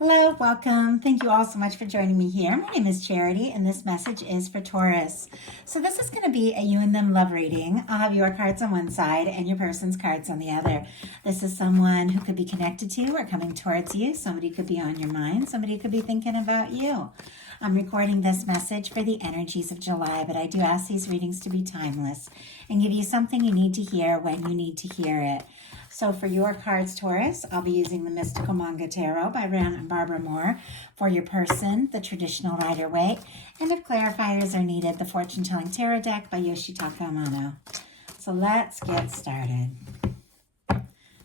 Hello, welcome. Thank you all so much for joining me here. My name is Charity, and this message is for Taurus. So this is going to be a you and them love reading. I'll have your cards on one side and your person's cards on the other. This is someone who could be connected to you or coming towards you. Somebody could be on your mind. Somebody could be thinking about you. I'm recording this message for the energies of July, but I do ask these readings to be timeless and give you something you need to hear when you need to hear it. So for your cards, Taurus, I'll be using the Mystical Manga Tarot by Ran and Barbara Moore. For your person, the Traditional Rider-Waite. And if clarifiers are needed, the Fortune Telling Tarot Deck by Yoshitaka Amano. So let's get started.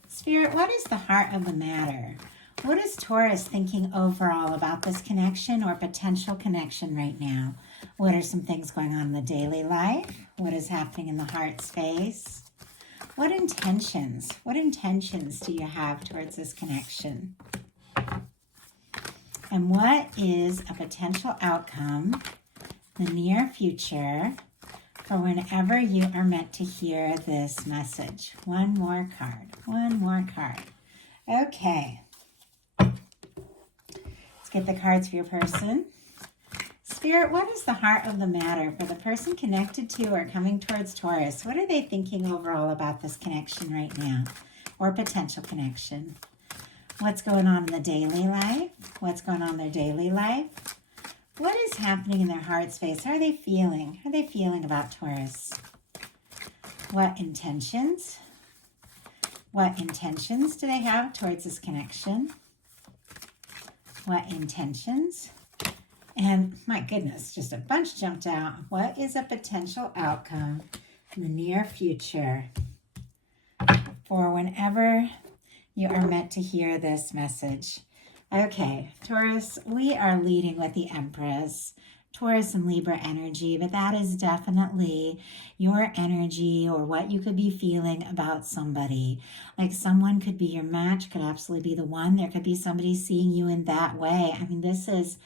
Spirit, what is the heart of the matter? What is Taurus thinking overall about this connection or potential connection right now? What are some things going on in the daily life? What is happening in the heart space? What intentions do you have towards this connection? And what is a potential outcome in the near future for whenever you are meant to hear this message? One more card. Okay. Let's get the cards for your person. Spirit, what is the heart of the matter for the person connected to or coming towards Taurus? What are they thinking overall about this connection right now or potential connection? What's going on in the daily life? What's going on in their daily life? What is happening in their heart space? How are they feeling? How are they feeling about Taurus? What intentions? What intentions do they have towards this connection? What intentions? And my goodness, just a bunch jumped out. What is a potential outcome in the near future for whenever you are meant to hear this message? Okay, Taurus, we are leading with the Empress. Taurus and Libra energy, but that is definitely your energy or what you could be feeling about somebody. Like someone could be your match, could absolutely be the one. There could be somebody seeing you in that way. I mean, this is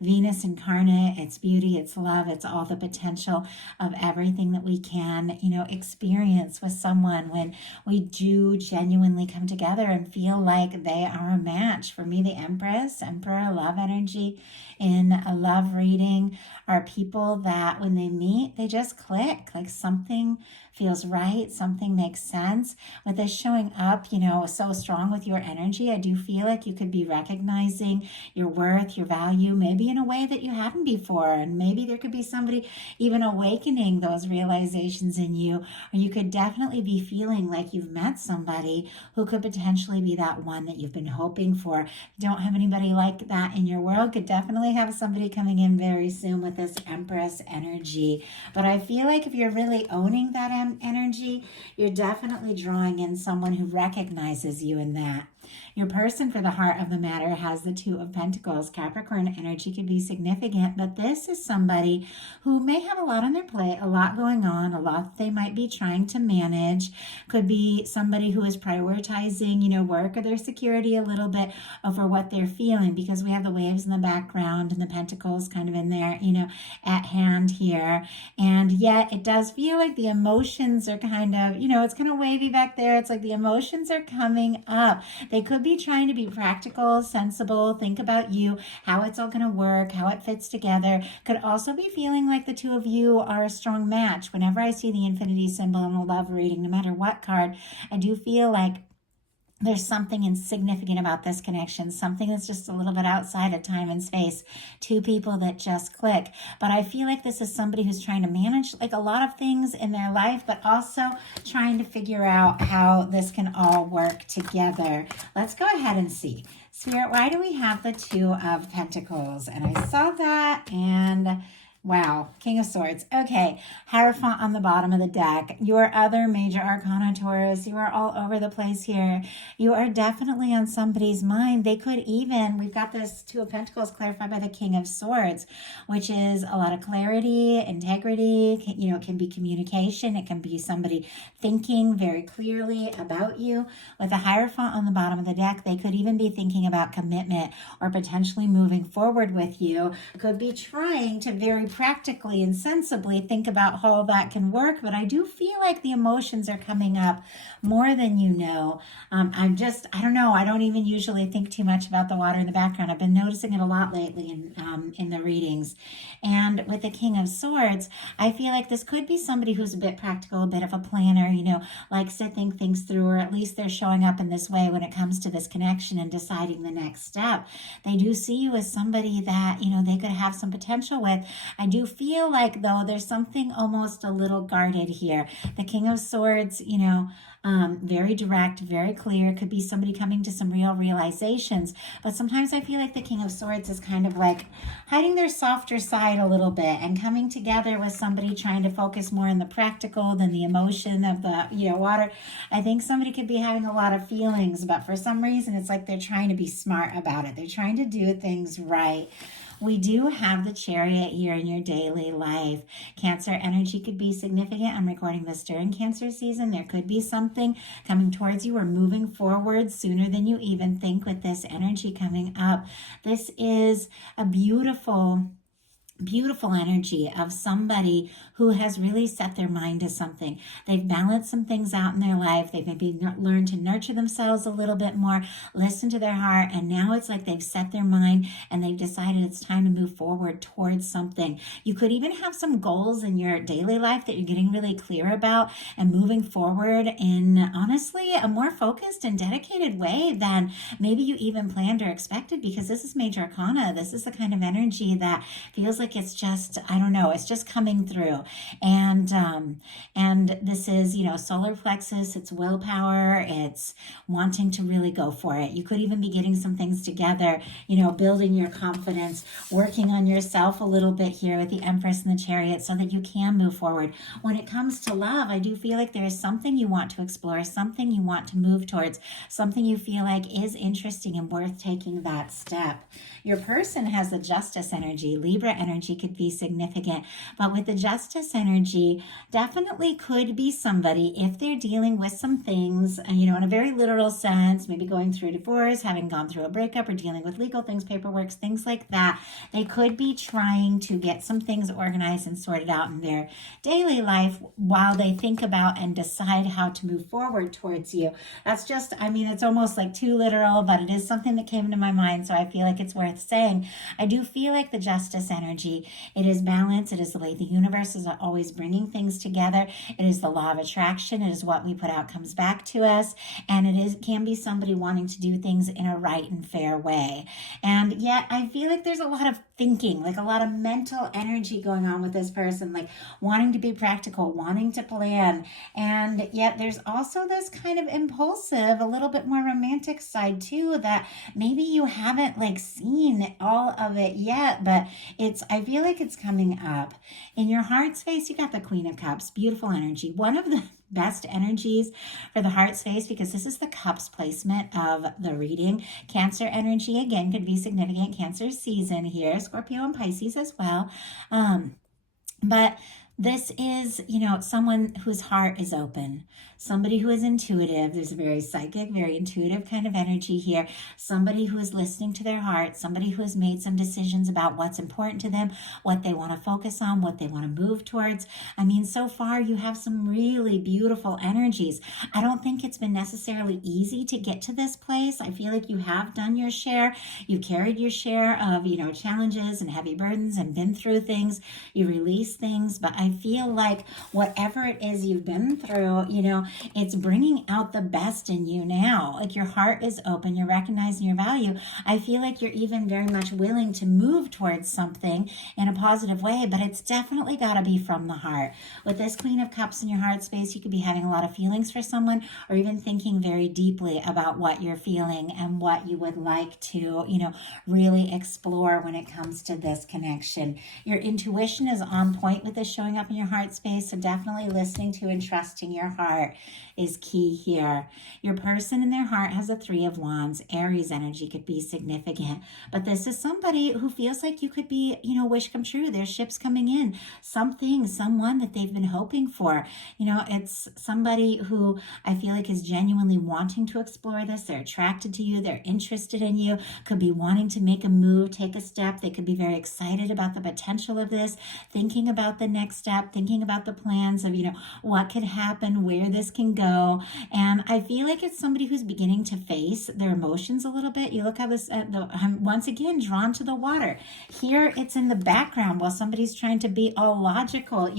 Venus incarnate. It's beauty, it's love, it's all the potential of everything that we can, experience with someone when we do genuinely come together and feel like they are a match. For me, the Empress, Emperor, love energy in a love reading are people that when they meet, they just click. Like something feels right, something makes sense. With this showing up, so strong with your energy, I do feel like you could be recognizing your worth, your value, maybe in a way that you haven't before. And maybe there could be somebody even awakening those realizations in you. Or you could definitely be feeling like you've met somebody who could potentially be that one that you've been hoping for. If you don't have anybody like that in your world, could definitely have somebody coming in very soon with this Empress energy. But I feel like if you're really owning that energy, you're definitely drawing in someone who recognizes you in that. Your person for the heart of the matter has the Two of Pentacles. Capricorn energy could be significant, but this is somebody who may have a lot on their plate, a lot going on, a lot they might be trying to manage. Could be somebody who is prioritizing, work or their security a little bit over what they're feeling, because we have the waves in the background and the pentacles kind of in there, at hand here. And yet it does feel like the emotions are kind of, it's kind of wavy back there. It's like the emotions are coming up. They could be trying to be practical, sensible, think about you, how it's all going to work, how it fits together. Could also be feeling like the two of you are a strong match. Whenever I see the infinity symbol in a love reading, no matter what card, I do feel like there's something insignificant about this connection, something that's just a little bit outside of time and space. Two people that just click. But I feel like this is somebody who's trying to manage like a lot of things in their life, but also trying to figure out how this can all work together. Let's go ahead and see. Spirit, why do we have the Two of Pentacles? And I saw that and wow, King of Swords. Okay, Hierophant on the bottom of the deck. Your other major arcana, Taurus, you are all over the place here. You are definitely on somebody's mind. They could even, we've got this Two of Pentacles clarified by the King of Swords, which is a lot of clarity, integrity, it can be communication. It can be somebody thinking very clearly about you. With the Hierophant on the bottom of the deck, they could even be thinking about commitment or potentially moving forward with you. Could be trying to very practically and sensibly think about how that can work, but I do feel like the emotions are coming up more than you know. I don't know. I don't even usually think too much about the water in the background. I've been noticing it a lot lately in the readings. And with the King of Swords, I feel like this could be somebody who's a bit practical, a bit of a planner, likes to think things through, or at least they're showing up in this way when it comes to this connection and deciding the next step. They do see you as somebody that, they could have some potential with. I do feel like, though, there's something almost a little guarded here. The King of Swords, very direct, very clear. Could be somebody coming to some real realizations. But sometimes I feel like the King of Swords is kind of like hiding their softer side a little bit and coming together with somebody trying to focus more on the practical than the emotion of the, water. I think somebody could be having a lot of feelings, but for some reason it's like they're trying to be smart about it. They're trying to do things right. We do have the Chariot here in your daily life. Cancer energy could be significant. I'm recording this during Cancer season. There could be something coming towards you or moving forward sooner than you even think with this energy coming up. This is a beautiful energy of somebody who has really set their mind to something. They've balanced some things out in their life. They've maybe learned to nurture themselves a little bit more, listen to their heart, and now it's like they've set their mind and they've decided it's time to move forward towards something. You could even have some goals in your daily life that you're getting really clear about and moving forward in, honestly, a more focused and dedicated way than maybe you even planned or expected, because this is Major Arcana. This is the kind of energy that feels like it's just, I don't know, it's just coming through. And this is, solar plexus, it's willpower, it's wanting to really go for it. You could even be getting some things together, building your confidence, working on yourself a little bit here with the Empress and the Chariot so that you can move forward. When it comes to love, I do feel like there is something you want to explore, something you want to move towards, something you feel like is interesting and worth taking that step. Your person has the Justice energy. Libra energy could be significant, but with the Justice energy, definitely could be somebody, if they're dealing with some things, in a very literal sense, maybe going through a divorce, having gone through a breakup, or dealing with legal things, paperwork, things like that. They could be trying to get some things organized and sorted out in their daily life while they think about and decide how to move forward towards you. That's just, it's almost like too literal, but it is something that came into my mind, so I feel like it's worth saying. I do feel like the Justice energy, it is balance. It is the way the universe is always bringing things together. It is the law of attraction. It is what we put out comes back to us. And can be somebody wanting to do things in a right and fair way. And yet I feel like there's a lot of thinking, like a lot of mental energy going on with this person, like wanting to be practical, wanting to plan. And yet there's also this kind of impulsive, a little bit more romantic side too, that maybe you haven't seen all of it yet, but I feel like it's coming up. In your heart space, you got the Queen of Cups, beautiful energy. One of the best energies for the heart space, because this is the cups placement of the reading. Cancer energy, again, could be significant. Cancer season here, Scorpio and Pisces as well. But this is, someone whose heart is open, somebody who is intuitive. There's a very psychic, very intuitive kind of energy here. Somebody who is listening to their heart, somebody who has made some decisions about what's important to them, what they want to focus on, what they want to move towards. So far you have some really beautiful energies. I don't think it's been necessarily easy to get to this place. I feel like you have done your share. You carried your share of, challenges and heavy burdens and been through things. You release things, but I feel like whatever it is you've been through, it's bringing out the best in you now. Like your heart is open, you're recognizing your value. I feel like you're even very much willing to move towards something in a positive way, but it's definitely got to be from the heart. With this Queen of Cups in your heart space, you could be having a lot of feelings for someone, or even thinking very deeply about what you're feeling and what you would like to, really explore when it comes to this connection. Your intuition is on point with this showing up in your heart space, so definitely listening to and trusting your heart. is key here. Your person in their heart has a 3 of Wands. Aries energy could be significant, but this is somebody who feels like you could be, wish come true. There's ships coming in, someone that they've been hoping for. It's somebody who I feel like is genuinely wanting to explore this. They're attracted to you. They're interested in you, could be wanting to make a move, take a step. They could be very excited about the potential of this, thinking about the next step, thinking about the plans of, what could happen, where this can go. And I feel like it's somebody who's beginning to face their emotions a little bit. You look how this, I'm once again drawn to the water. Here it's in the background while somebody's trying to be all logical,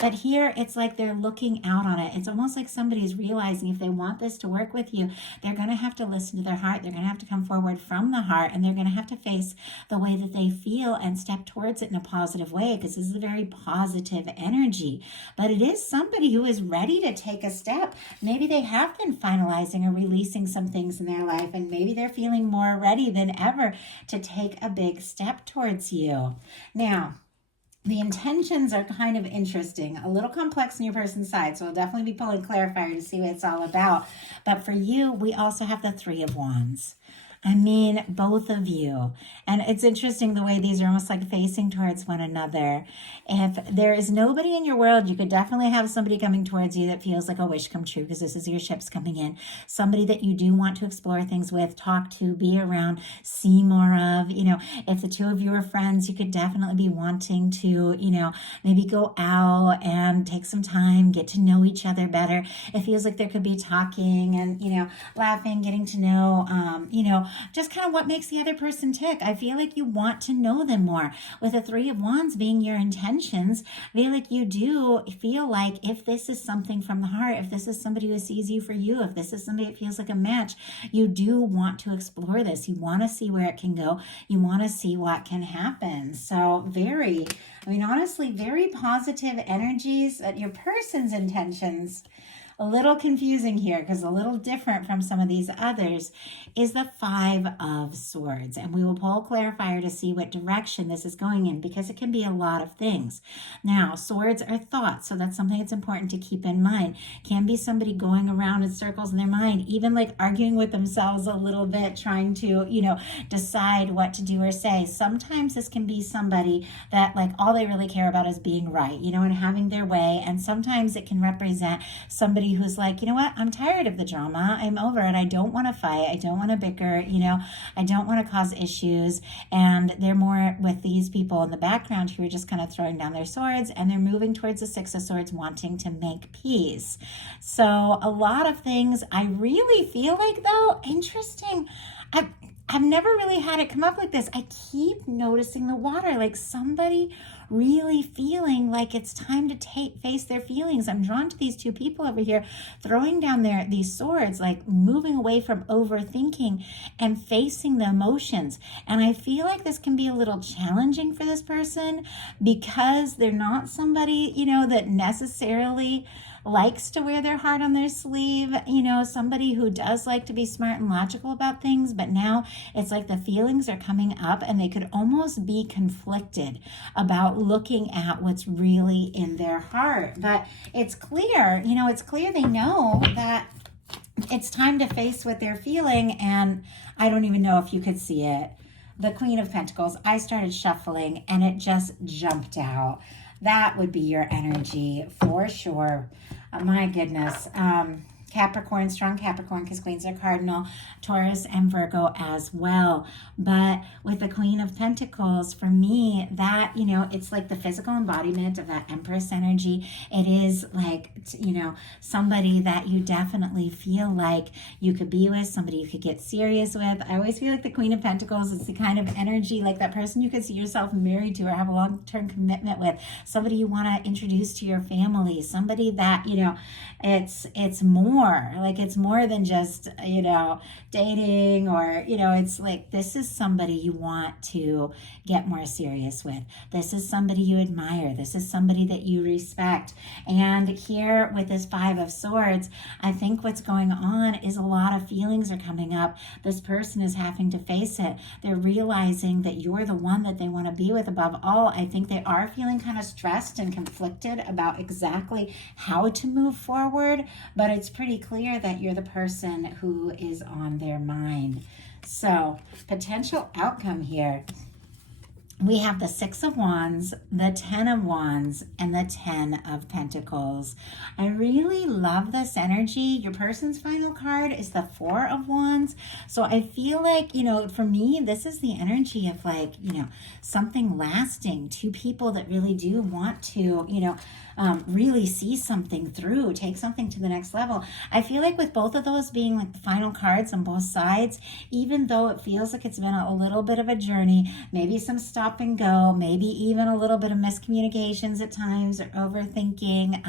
but here it's like they're looking out on it. It's almost like somebody's realizing if they want this to work with you, they're going to have to listen to their heart. They're going to have to come forward from the heart, and they're going to have to face the way that they feel and step towards it in a positive way, because this is a very positive energy. But it is somebody who is ready to take a step. Maybe they have been finalizing or releasing some things in their life, and maybe they're feeling more ready than ever to take a big step towards you. Now, the intentions are kind of interesting, a little complex on your person's side, so we'll definitely be pulling clarifier to see what it's all about. But for you, we also have the 3 of Wands. I mean, both of you. And it's interesting the way these are almost like facing towards one another. If there is nobody in your world, you could definitely have somebody coming towards you that feels like a wish come true, because this is your ships coming in. Somebody that you do want to explore things with, talk to, be around, see more of. If the two of you are friends, you could definitely be wanting to, maybe go out and take some time, get to know each other better. It feels like there could be talking and, laughing, getting to know, just kind of what makes the other person tick. I feel like you want to know them more. With the 3 of Wands being your intentions, I feel like you do feel like if this is something from the heart, if this is somebody who sees you for you, if this is somebody that feels like a match, you do want to explore this. You want to see where it can go. You want to see what can happen. So honestly, very positive energies. Your person's intentions, a little confusing here because a little different from some of these others, is the 5 of Swords. And we will pull a clarifier to see what direction this is going in, because it can be a lot of things. Now, swords are thoughts, so that's something that's important to keep in mind. Can be somebody going around in circles in their mind, even like arguing with themselves a little bit, trying to, decide what to do or say. Sometimes this can be somebody that like all they really care about is being right, and having their way. And sometimes it can represent somebody who's like, I'm tired of the drama. I'm over it. I don't want to fight. I don't want to bicker. I don't want to cause issues. And they're more with these people in the background who are just kind of throwing down their swords, and they're moving towards the 6 of Swords, wanting to make peace. So a lot of things I really feel like, though, interesting. I've never really had it come up like this. I keep noticing the water, like somebody really feeling like it's time to face their feelings. I'm drawn to these two people over here throwing down these swords, like moving away from overthinking and facing the emotions. And I feel like this can be a little challenging for this person, because they're not somebody, that necessarily likes to wear their heart on their sleeve, somebody who does like to be smart and logical about things, but now it's like the feelings are coming up and they could almost be conflicted about looking at what's really in their heart. But it's clear, they know that it's time to face what they're feeling. And I don't even know if you could see it. The Queen of Pentacles, I started shuffling and it just jumped out. That would be your energy for sure. My goodness. Capricorn, strong Capricorn, because queens are cardinal, Taurus and Virgo as well. But with the Queen of Pentacles, for me, that, it's like the physical embodiment of that Empress energy. It is like, somebody that you definitely feel like you could be with, somebody you could get serious with. I always feel like the Queen of Pentacles is the kind of energy, like that person you could see yourself married to or have a long-term commitment with, somebody you want to introduce to your family, somebody that, it's more more. Like it's more than just, dating or, it's like this is somebody you want to get more serious with. This is somebody you admire. This is somebody that you respect. And here with this Five of Swords, I think what's going on is a lot of feelings are coming up. This person is having to face it. They're realizing that you're the one that they want to be with above all. I think they are feeling kind of stressed and conflicted about exactly how to move forward, but it's pretty clear that you're the person who is on their mind. So, potential outcome here. We have the Six of Wands, the 10 of Wands, and the 10 of Pentacles. I really love this energy. Your person's final card is the Four of Wands. So I feel like, for me, this is the energy of like, something lasting. Two people that really do want to, really see something through, take something to the next level. I feel like with both of those being like the final cards on both sides, even though it feels like it's been a little bit of a journey, maybe some stop and go, maybe even a little bit of miscommunications at times or overthinking,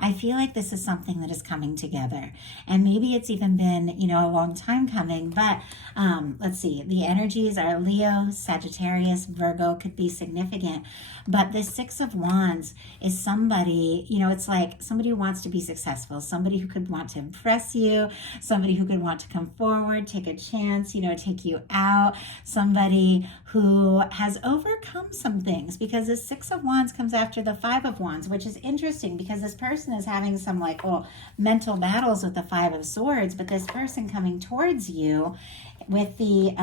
I feel like this is something that is coming together. And maybe it's even been, a long time coming, but let's see, the energies are Leo, Sagittarius, Virgo could be significant. But the Six of Wands is somebody, it's like somebody who wants to be successful, somebody who could want to impress you, somebody who could want to come forward, take a chance, take you out, somebody who has overcome some things, because the Six of Wands comes after the Five of Wands, which is interesting because this person is having some mental battles with the Five of Swords, but this person coming towards you with the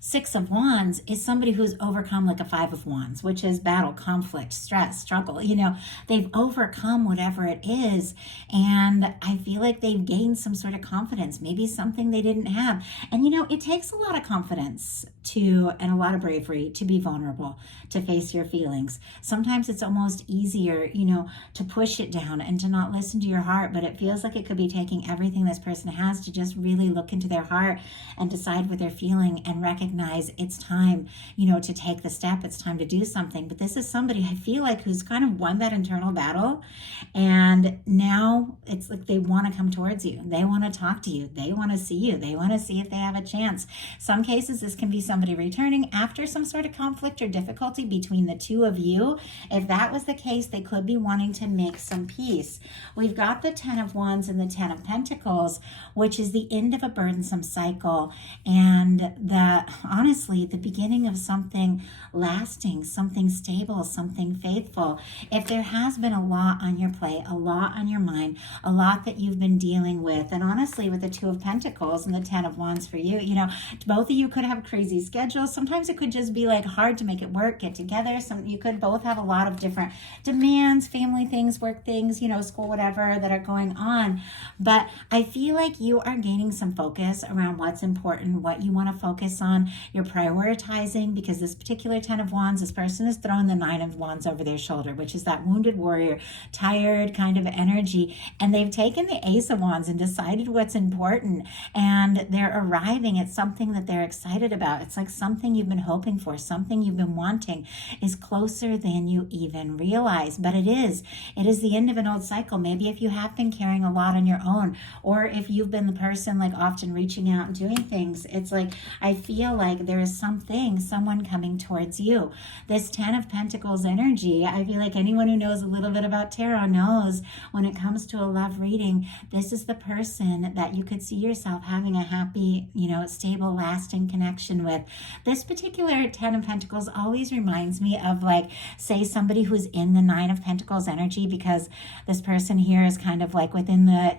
Six of Wands is somebody who's overcome like a Five of Wands, which is battle, conflict, stress, struggle. They've overcome whatever it is. And I feel like they've gained some sort of confidence, maybe something they didn't have. And, it takes a lot of confidence and a lot of bravery to be vulnerable, to face your feelings. Sometimes it's almost easier, to push it down and to not listen to your heart, but it feels like it could be taking everything this person has to just really look into their heart and decide what they're feeling and recognize it's time, to take the step. It's time to do something. But this is somebody I feel like who's kind of won that internal battle. And now it's like they want to come towards you. They want to talk to you. They want to see you. They want to see if they have a chance. Some cases, this can be somebody returning after some sort of conflict or difficulty between the two of you. If that was the case, they could be wanting to make some peace. We've got the 10 of Wands and the 10 of Pentacles, which is the end of a burdensome cycle. And honestly, the beginning of something lasting, something stable, something faithful. If there has been a lot on your plate, a lot on your mind, a lot that you've been dealing with, and honestly, with the Two of Pentacles and the 10 of Wands for you, both of you could have crazy schedules. Sometimes it could just be like hard to make it work, get together. You could both have a lot of different demands, family things, work things, school, whatever, that are going on. But I feel like you are gaining some focus around what's important, what you want to focus on. You're prioritizing, because this particular 10 of Wands, this person has thrown the 9 of Wands over their shoulder, which is that wounded warrior, tired kind of energy. And they've taken the Ace of Wands and decided what's important. And they're arriving at something that they're excited about. It's like something you've been hoping for, something you've been wanting is closer than you even realize. But it is the end of an old cycle. Maybe if you have been carrying a lot on your own, or if you've been the person like often reaching out and doing things, it's like, I feel like there is someone coming towards you. This 10 of Pentacles energy, I feel like anyone who knows a little bit about tarot knows when it comes to a love reading, this is the person that you could see yourself having a happy, stable, lasting connection with. This particular 10 of Pentacles always reminds me of say somebody who's in the 9 of Pentacles energy, because this person here is kind of like within the,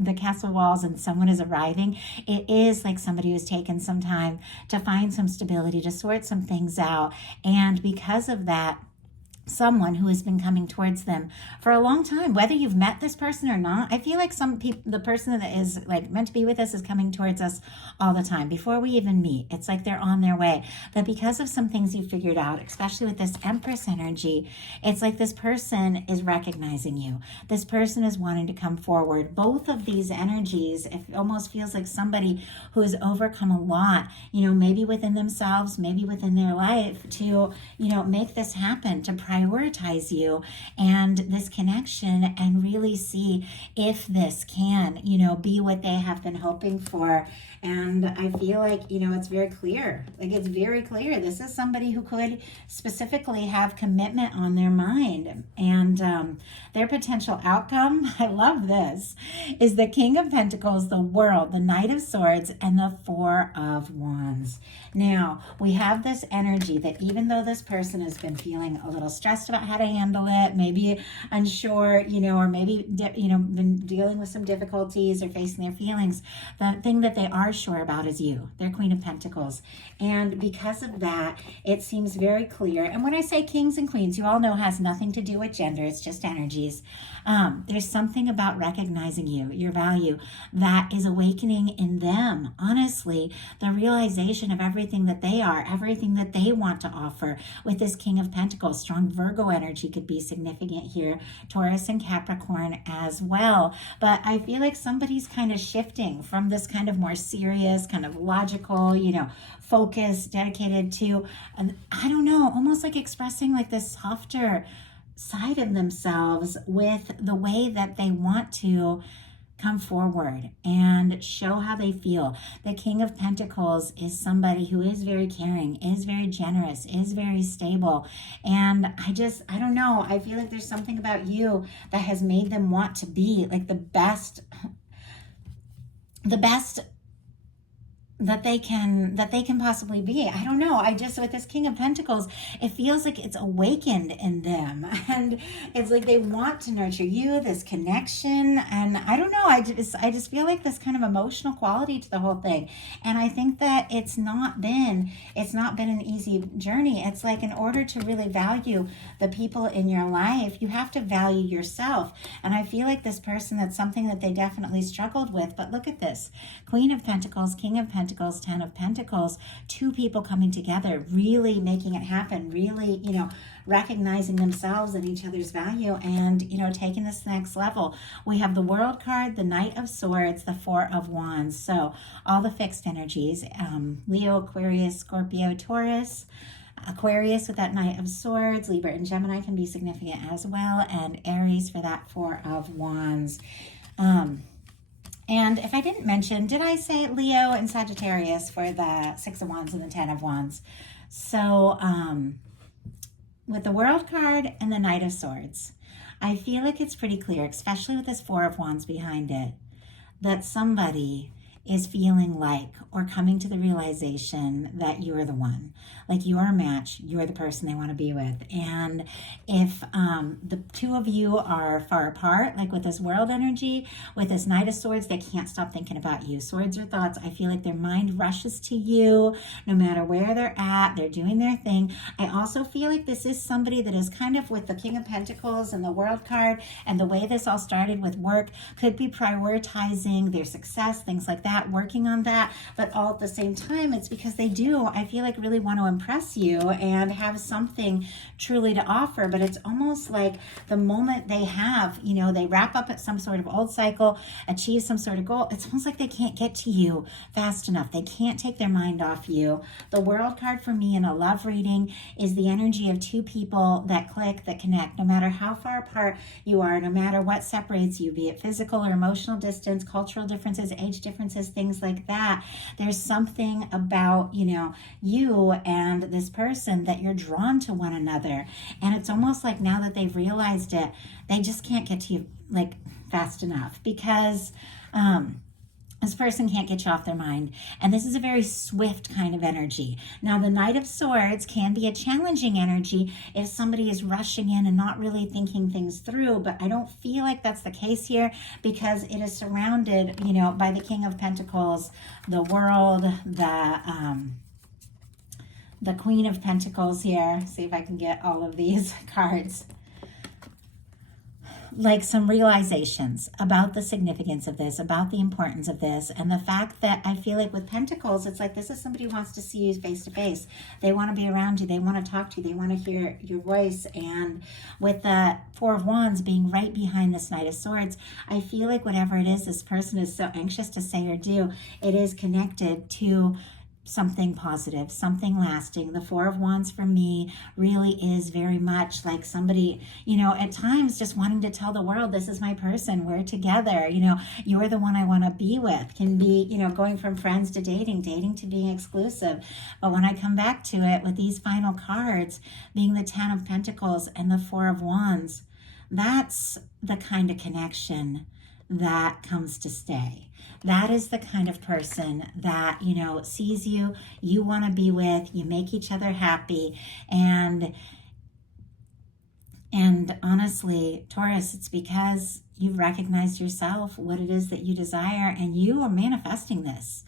the castle walls and someone is arriving. It is like somebody who's taken some time to find some stability, to sort some things out. And because of that, someone who has been coming towards them for a long time, whether you've met this person or not. I feel like some people, the person that is meant to be with us is coming towards us all the time before we even meet. It's like they're on their way. But because of some things you've figured out, especially with this Empress energy, it's like this person is recognizing you. This person is wanting to come forward. Both of these energies, it almost feels like somebody who has overcome a lot, maybe within themselves, maybe within their life, to, make this happen, to prioritize you and this connection and really see if this can, be what they have been hoping for. And I feel like, it's very clear. Like, it's very clear. This is somebody who could specifically have commitment on their mind. And their potential outcome, I love this, is the King of Pentacles, the World, the Knight of Swords, and the Four of Wands. Now, we have this energy that even though this person has been feeling a little stressed about how to handle it, maybe unsure, or maybe, been dealing with some difficulties or facing their feelings, the thing that they are sure about is you. They're Queen of Pentacles. And because of that, it seems very clear. And when I say kings and queens, you all know has nothing to do with gender. It's just energies. There's something about recognizing you, your value, that is awakening in them. Honestly, the realization of everything that they are, everything that they want to offer with this King of Pentacles. Strong Virgo energy could be significant here. Taurus and Capricorn as well. But I feel like somebody's kind of shifting from this kind of more serious, kind of logical, focus, dedicated to, I don't know, almost like expressing like this softer side of themselves with the way that they want to come forward and show how they feel. The King of Pentacles is somebody who is very caring, is very generous, is very stable. And I don't know, I feel like there's something about you that has made them want to be like the best that they can possibly be. I don't know. With this King of Pentacles, it feels like it's awakened in them, and it's like they want to nurture you, this connection. And I don't know. I just feel like this kind of emotional quality to the whole thing. And I think that it's not been an easy journey. It's like, in order to really value the people in your life, you have to value yourself. And I feel like this person, that's something that they definitely struggled with. But look at this: Queen of Pentacles, King of Pentacles, Ten of Pentacles, two people coming together, really making it happen, really, recognizing themselves and each other's value, and, taking this next level. We have the World card, the Knight of Swords, the Four of Wands. So all the fixed energies, Leo, Aquarius, Scorpio, Taurus. Aquarius with that Knight of Swords, Libra and Gemini can be significant as well, and Aries for that Four of Wands. And if I didn't mention, did I say Leo and Sagittarius for the Six of Wands and the Ten of Wands? So with the World card and the Knight of Swords, I feel like it's pretty clear, especially with this Four of Wands behind it, that somebody is feeling like, or coming to the realization that you're the one. Like, you're a match, you're the person they want to be with. And if the two of you are far apart, like with this World energy, with this Knight of Swords, they can't stop thinking about you. Swords are thoughts. I feel like their mind rushes to you no matter where they're at. They're doing their thing. I also feel like this is somebody that is kind of, with the King of Pentacles and the World card, and the way this all started with work, could be prioritizing their success, things like that, working on that. But all at the same time, it's because they do, I feel like, really want to impress you and have something truly to offer. But it's almost like the moment they have, they wrap up at some sort of old cycle, achieve some sort of goal, it's almost like they can't get to you fast enough. They can't take their mind off you. The World card for me in a love reading is the energy of two people that click, that connect, no matter how far apart you are, no matter what separates you, be it physical or emotional distance, cultural differences, age differences, things like that. There's something about, you and this person that you're drawn to one another. And it's almost like, now that they've realized it, they just can't get to you like fast enough, because this person can't get you off their mind. And this is a very swift kind of energy. Now, the Knight of Swords can be a challenging energy if somebody is rushing in and not really thinking things through. But I don't feel like that's the case here, because it is surrounded, by the King of Pentacles, the World, the Queen of Pentacles here. See if I can get all of these cards. Like some realizations about the significance of this, about the importance of this, and the fact that I feel like with Pentacles, it's like this is somebody who wants to see you face to face. They want to be around you. They want to talk to you. They want to hear your voice. And with the Four of Wands being right behind this Knight of Swords, I feel like whatever it is this person is so anxious to say or do, it is connected to something positive, something lasting. The Four of Wands for me really is very much like somebody, at times just wanting to tell the world, this is my person, we're together, you're the one I want to be with. Can be, going from friends to dating to being exclusive. But when I come back to it with these final cards being the Ten of Pentacles and the Four of Wands, that's the kind of connection that comes to stay. That is the kind of person that, sees you, you want to be with, you make each other happy. And honestly, Taurus, it's because you've recognized yourself, what it is that you desire, and you are manifesting this.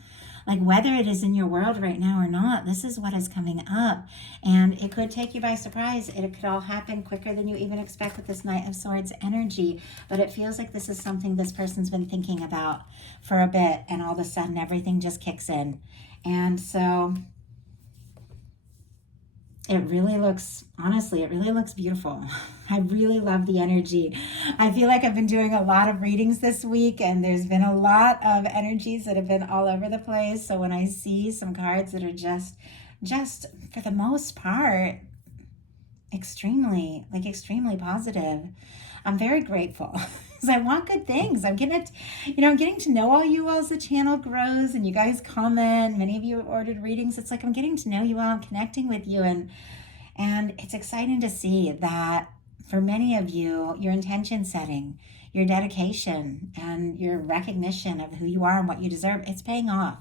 Like whether it is in your world right now or not, this is what is coming up. And it could take you by surprise. It could all happen quicker than you even expect with this Knight of Swords energy. But it feels like this is something this person's been thinking about for a bit. And all of a sudden, everything just kicks in. And so it really looks, honestly, it really looks beautiful. I really love the energy. I feel like I've been doing a lot of readings this week, and there's been a lot of energies that have been all over the place. So when I see some cards that are just for the most part, extremely positive, I'm very grateful. Because I want good things. I'm getting to know all you all as the channel grows and you guys comment. Many of you have ordered readings. It's like I'm getting to know you all. I'm connecting with you. And it's exciting to see that for many of you, your intention setting, your dedication, and your recognition of who you are and what you deserve, it's paying off.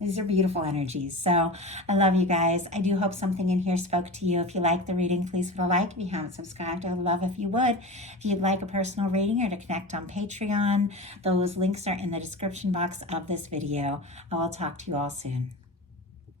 These are beautiful energies. So I love you guys. I do hope something in here spoke to you. If you like the reading, please put a like. If you haven't subscribed, I would love if you would. If you'd like a personal reading or to connect on Patreon, those links are in the description box of this video. I will talk to you all soon.